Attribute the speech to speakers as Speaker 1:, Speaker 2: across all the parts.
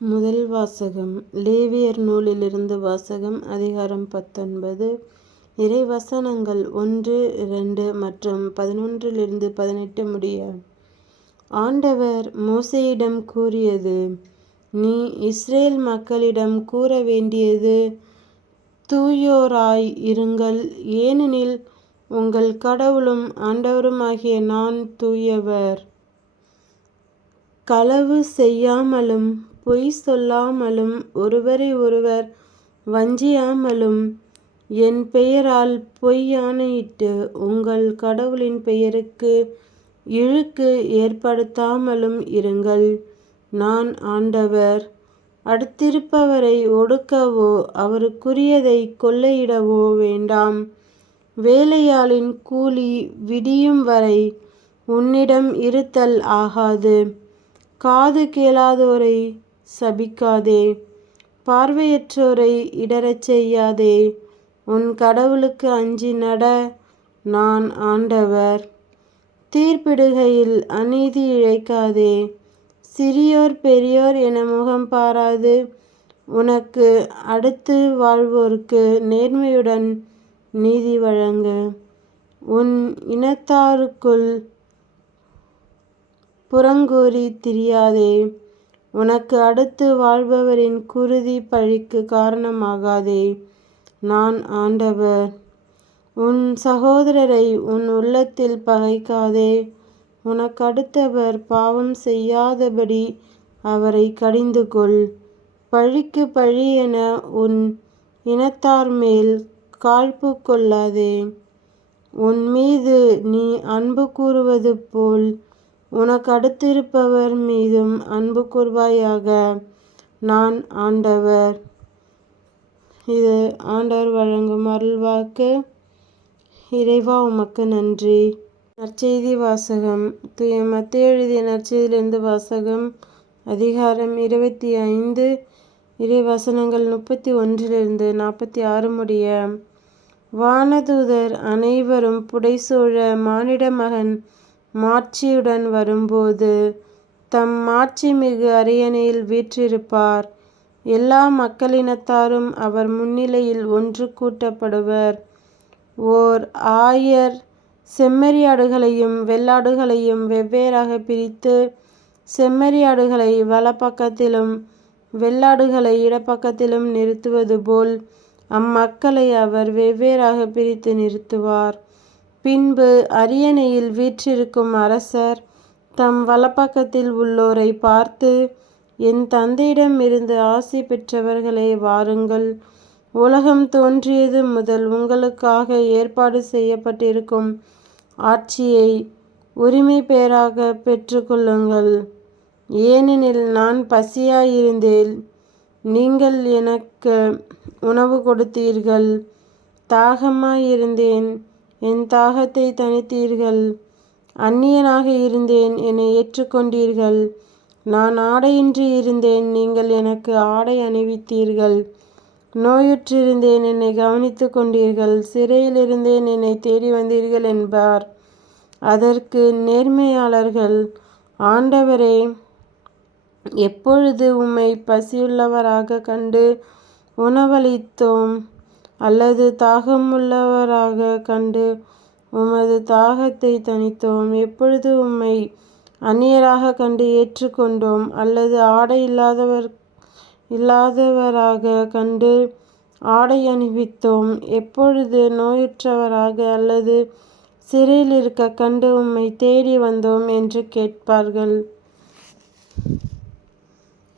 Speaker 1: முதல் வாசகம். லேவியர் நூலிலிருந்து வாசகம் அதிகாரம் பத்தொன்பது. இறை வசனங்கள் ஒன்று இரண்டு மற்றும் பதினொன்றிலிருந்து பதினெட்டு முடிய. ஆண்டவர் மோசையிடம் கூறியது நீ இஸ்ரேல் மக்களிடம் கூற வேண்டியது தூயோராய் இருங்கள். ஏனெனில் உங்கள் கடவுளும் ஆண்டவருமாகிய நான் தூயவர். களவு செய்யாமலும் பொய் சொல்லாமலும் ஒருவரை ஒருவர் வஞ்சியாமலும் என் பெயரால் பொய் ஆணையிட்டு உங்கள் கடவுளின் பெயருக்கு இழுக்கு ஏற்படுத்தாமலும் இருங்கள். நான் ஆண்டவர். அடுத்திருப்பவரை ஒடுக்கவோ அவருக்குரியதை கொள்ளையிடவோ வேண்டாம். வேலையாளின் கூலி விடியும் வரை உன்னிடம் இருத்தல் ஆகாது. காது கேளாதோரை சபிக்காதே. பார்வையற்றோரை இடரச் செய்யாதே. உன் கடவுளுக்கு அஞ்சி நட நான் ஆண்டவர். தீர்ப்பிடுகையில் அநீதி இழைக்காதே. சிறியோர் பெரியோர் என முகம் பாராது. உனக்கு அடுத்து வாழ்வோருக்கு நேர்மையுடன் நீதி வழங்கு. உன் இனத்தாருக்குள் புறங்கூறி திரியாதே. உனக்கு அடுத்து வாழ்பவரின் குருதி பழிக்கு காரணமாகாதே. நான் ஆண்டவர். உன் சகோதரரை உன் உள்ளத்தில் பகைக்காதே. உனக்கு அடுத்தவர் பாவம் செய்யாதபடி அவரை கடிந்து கொள் பழிக்கு பழி என உன் இனத்தார் மேல் காழ்ப்பு கொள்ளாதே. உன் மீது நீ அன்பு கூறுவது போல் உனக்கு அடுத்திருப்பவர் மீதும் அன்பு கூர்வாயாக நான் ஆண்டவர். இது ஆண்டவர் வழங்கும் அருள்வாக்கு. இறைவா உமக்கு நன்றி. நற்செய்தி வாசகம். தூய மத்திய எழுதிய நற்செய்தியிலிருந்து வாசகம். அதிகாரம் இருபத்தி ஐந்து. இறை வசனங்கள் முப்பத்தி ஒன்றிலிருந்து நாற்பத்தி ஆறு முடிய. வானதூதர் அனைவரும் புடைசூழ மானிட மகன் மாட்சியுடன் வரும்போது தம் மாட்சிமிகு அரியணையில் வீற்றிருப்பார். எல்லா மக்களினத்தாரும் அவர் முன்னிலையில் ஒன்று கூட்டப்படுவர். ஓர் ஆயர் செம்மறியாடுகளையும் வெள்ளாடுகளையும் வெவ்வேறாக பிரித்து செம்மறியாடுகளை வலப்பக்கத்திலும் வெள்ளாடுகளை இடப்பக்கத்திலும் நிறுத்துவது போல் அம்மக்களை அவர் வெவ்வேறாக பிரித்து நிறுத்துவார். பின்பு அரியணையில் வீற்றிருக்கும் அரசர் தம் வலப்பக்கத்தில் உள்ளோரை பார்த்து என் தந்தையிடம் இருந்து ஆசி பெற்றவர்களே வாருங்கள். உலகம் தோன்றியது முதல் உங்களுக்காக ஏற்பாடு செய்யப்பட்டிருக்கும் ஆட்சியை உரிமை பெயராக பெற்றுக்கொள்ளுங்கள். ஏனெனில் நான் பசியாயிருந்தேன் நீங்கள் எனக்கு உணவு கொடுத்தீர்கள். தாகமாயிருந்தேன். என் தாகத்தை தணித்தீர்கள். அந்நியனாக இருந்தேன் என்னை ஏற்றுக்கொண்டீர்கள். நான் ஆடையின்றி இருந்தேன் நீங்கள் எனக்கு ஆடை அணிவித்தீர்கள். நோயுற்றிருந்தேன் என்னை கவனித்து கொண்டீர்கள். சிறையில் இருந்தேன் என்னை தேடி வந்தீர்கள் என்பார். அதற்கு நேர்மையாளர்கள் ஆண்டவரே எப்பொழுது உம்மை பசியுள்ளவராக கண்டு உணவளித்தோம்? அல்லது தாகமுள்ளவராக கண்டு உமது தாகத்தை தணித்தோம். எப்பொழுது உம்மை அந்நியராக கண்டு ஏற்றுக்கொண்டோம்? அல்லது ஆடை இல்லாதவர் இல்லாதவராக கண்டு ஆடை அணிவித்தோம்? எப்பொழுது நோயுற்றவராக அல்லது சிறையில் இருக்க கண்டு உம்மை தேடி வந்தோம் என்று கேட்பார்கள்.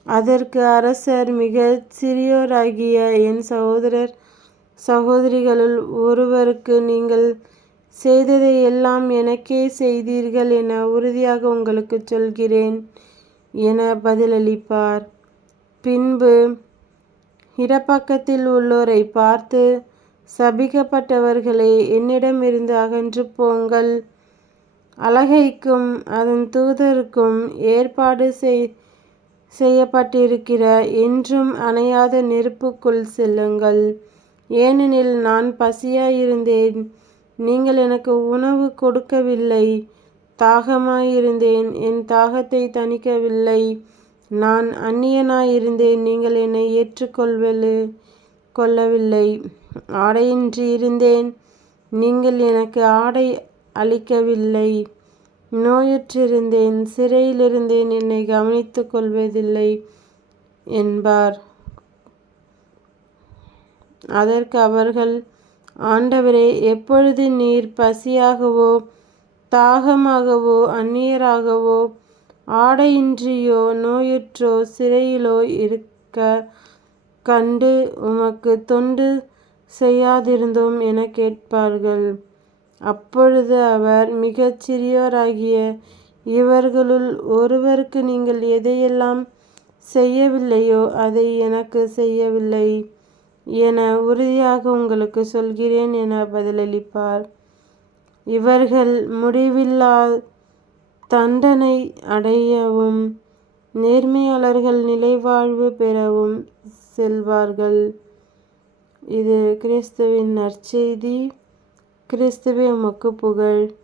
Speaker 1: அதற்கு அரசர் மிக சிறியோராகிய என் சகோதரர் சகோதரிகளுள் ஒருவருக்கு நீங்கள் செய்ததை எல்லாம் எனக்கே செய்தீர்கள் என உறுதியாக உங்களுக்கு சொல்கிறேன் என பதிலளிப்பார். பின்பு இடப்பக்கத்தில் உள்ளோரை பார்த்து சபிக்கப்பட்டவர்களே என்னிடமிருந்து அகன்று போங்கள். அழகைக்கும் அதன் தூதருக்கும் ஏற்பாடு செய் செய்யப்பட்டிருக்கிற என்றும் அணையாத நெருப்புக்குள் செல்லுங்கள். ஏனெனில் நான் பசியாயிருந்தேன். நீங்கள் எனக்கு உணவு கொடுக்கவில்லை. தாகமாயிருந்தேன். என் தாகத்தை தணிக்கவில்லை. நான் அந்நியனாயிருந்தேன். நீங்கள் என்னை ஏற்றுக்கொள்வலு கொள்ளவில்லை. ஆடையின்றி இருந்தேன் நீங்கள் எனக்கு ஆடை அளிக்கவில்லை. நோயுற்றிருந்தேன். சிறையிலிருந்தேன். என்னை கவனித்துக் கொள்வதில்லை என்பார். அதற்கு அவர்கள் ஆண்டவரே எப்பொழுது நீர் பசியாகவோ தாகமாகவோ அந்நியராகவோ ஆடையின்றியோ நோயுற்றோ சிறையிலோ இருக்க கண்டு உமக்கு தொண்டு செய்யாதிருந்தோம் என கேட்பார்கள். அப்பொழுது அவர் மிகச் சிறியோராகிய இவர்களுள் ஒருவருக்கு நீங்கள் எதையெல்லாம் செய்யவில்லையோ அதை எனக்கு செய்யவில்லை. என உறுதியாக உங்களுக்கு சொல்கிறேன் என பதிலளிப்பார். இவர்கள் முடிவில்லா தண்டனை அடையவும் நேர்மையாளர்கள் நிலைவாழ்வு பெறவும் செல்வார்கள். இது கிறிஸ்துவின் நற்செய்தி. கிறிஸ்துவே உமக்கு புகழ்.